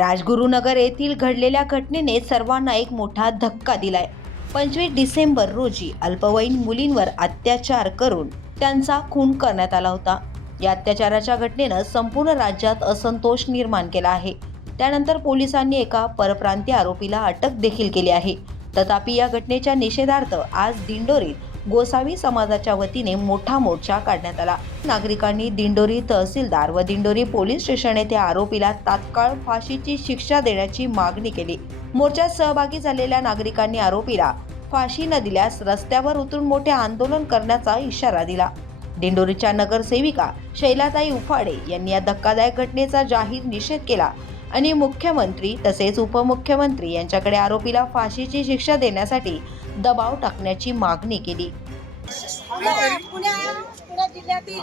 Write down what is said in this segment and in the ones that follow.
राजगुरुनगर येथील घडलेल्या घटनेने सर्वांना एक मोठा धक्का दिलाय. पंचवीस डिसेंबर रोजी अल्पवयीन मुलींवर अत्याचार करून त्यांचा खून करण्यात आला होता. या अत्याचाराच्या घटनेनं संपूर्ण राज्यात असंतोष निर्माण केला आहे. त्यानंतर पोलिसांनी एका परप्रांतीय आरोपीला अटक देखील केली आहे. तथापि या घटनेच्या निषेधार्थ आज दिंडोरीत गोसावी समाजाच्या वतीने मोठा मोर्चा काढण्यात आला. नागरिकांनी दिंडोरी तहसीलदार व दिंडोरी पोलीस स्टेशन येथे आरोपीला तात्काळ फाशीची शिक्षा देण्याची मागणी केली. मोर्चात सहभागी झालेल्या नागरिकांनी आरोपीला फाशी न दिल्यास रस्त्यावर उतरून मोठे आंदोलन करण्याचा इशारा दिला. दिंडोरीच्या नगरसेविका शैलाताई उफाडे यांनी या धक्कादायक घटनेचा जाहीर निषेध केला. आणि मुख्यमंत्री तसेच उपमुख्यमंत्री यांच्याकडे आरोपीला फाशीची शिक्षा देण्यासाठी दबाव टाकण्याची मागणी केली. पुणे जिल्ह्यातील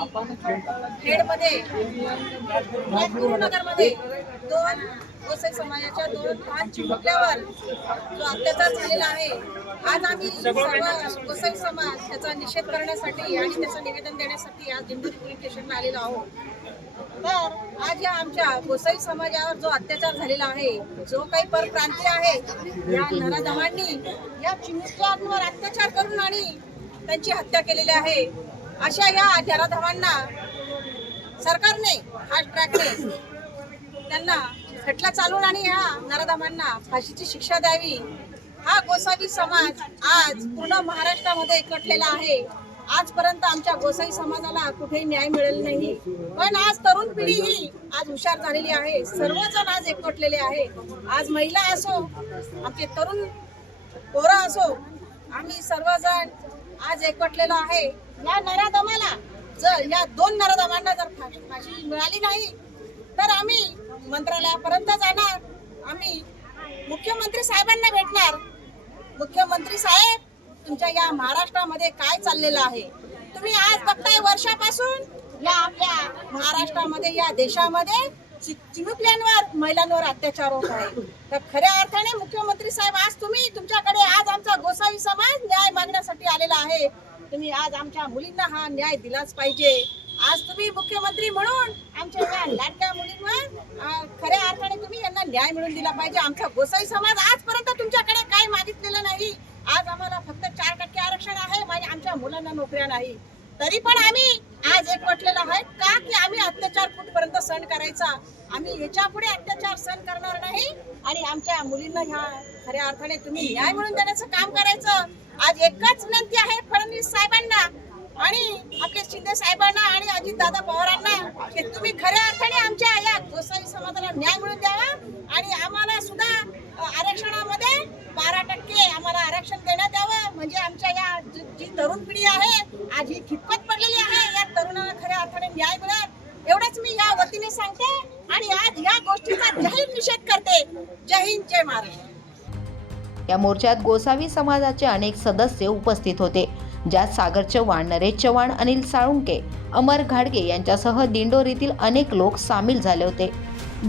खेडमध्ये दोन गोसाई समाजाच्या दोन लहान चिमुकल्यावर जो अत्याचार झालेला आहे आज आम्ही सर्व गोसाई समाज त्याचा निषेध करण्यासाठी आणि त्याचं निवेदन देण्यासाठी आज दिंडोरी पोलीस स्टेशनला आलेलो आहोत. तर आज या आमच्या गोसाई समाजावर जो अत्याचार झालेला आहे जो काही परप्रांतीय आहे या नराधमांनी या चिमुकल्यांवर अत्याचार करून आणि त्यांची हत्या केलेली आहे. अशा या नराधमांना सरकारने फास्ट ट्रॅकने त्यांना खटला चालून आणि ह्या नराधमांना फाशीची शिक्षा द्यावी. हा गोसावी समाज आज पूर्ण महाराष्ट्रामध्ये एकटलेला आहे. आजपर्यंत आमच्या गोसाई समाजाला कुठेही न्याय मिळेल नाही. पण आज तरुण पिढी ही आज हुशार झालेली आहे. सर्वजण आज एकवटलेले आहे. आज महिला असो आमचे तरुण पोरं असो आम्ही सर्वजण आज एकवटलेलो आहे. या नराधमाला जर या दोन नराधमांना जर फाशी फाशी मिळाली नाही तर आम्ही मंत्रालयापर्यंत जाणार. आम्ही मुख्यमंत्री साहेबांना भेटणार. मुख्यमंत्री साहेब तुमच्या या महाराष्ट्रामध्ये काय चाललेलं आहे? तुम्ही आज बघताय वर्षापासून या आपल्या महाराष्ट्रामध्ये या देशामध्ये चि- चिमुकल्यांवर महिलांवर अत्याचार होत आहे. तर खऱ्या अर्थाने मुख्यमंत्री साहेब आज तुम्ही तुमच्याकडे आज आमचा गोसावी समाज न्याय मागण्यासाठी आलेला आहे. तुम्ही आज आमच्या मुलींना हा न्याय दिलाच पाहिजे. आज तुम्ही मुख्यमंत्री म्हणून आमच्या या लाडक्या मुलींवर खऱ्या अर्थाने तुम्ही यांना न्याय मिळून दिला पाहिजे. आमचा गोसाई समाज आजपर्यंत तुमच्याकडे काही मागितलेलं नाही. आज आम्हाला फक्त चार टक्के आरक्षण आहे माझ्या आमच्या मुलांना नोकऱ्या नाही. तरी पण आम्ही आज एक वाटलेलं आहे का की आम्ही अत्याचार कुठपर्यंत सहन करायचा? आम्ही याच्यापुढे अत्याचार सहन करणार नाही. आणि आमच्या मुलींना ह्या खऱ्या अर्थाने तुम्ही न्याय मिळून देण्याचं काम करायचं. आज एकच विनंती आहे फडणवीस साहेबांना आणि आपल्या शिंदे साहेबांना आणि अजितदादा पवारांना की तुम्ही खऱ्या अर्थाने आमच्या या गोसावी समाजाला न्याय मिळून द्यावा आणि आम्हाला सुद्धा आरक्षणामध्ये बारा टक्के आम्हाला आरक्षण देण्यात यावं. म्हणजे आमच्या या जी तरुण पिढी आहे आज ही खितपत पडलेली आहे. या तरुणाला खऱ्या अर्थाने न्याय मिळत एवढंच मी या वतीने सांगते आणि आज या गोष्टीचा जाहीर निषेध करते. जय हिंद जय महाराष्ट्र. या मोर्चात गोसावी समाजाचे अनेक सदस्य उपस्थित होते. ज्यात सागर चव्हाण नरेश चव्हाण अनिल साळुंके अमर घाडगे यांच्यासह दिंडोरीतील अनेक लोक सामील झाले होते.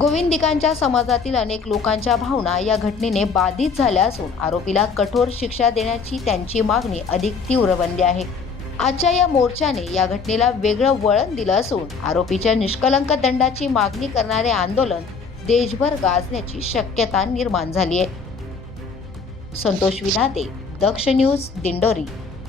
गोविंदिकांच्या समाजातील अनेक लोकांच्या भावना या घटनेने बाधित झाल्या असून आरोपीला कठोर शिक्षा देण्याची त्यांची मागणी अधिक तीव्र बनली आहे. आजच्या या मोर्चाने या घटनेला वेगळं वळण दिलं असून आरोपीच्या निष्कलंक दंडाची मागणी करणारे आंदोलन देशभर गाजण्याची शक्यता निर्माण झाली आहे. संतोष विधाते दक्ष न्यूज दिंडोरी.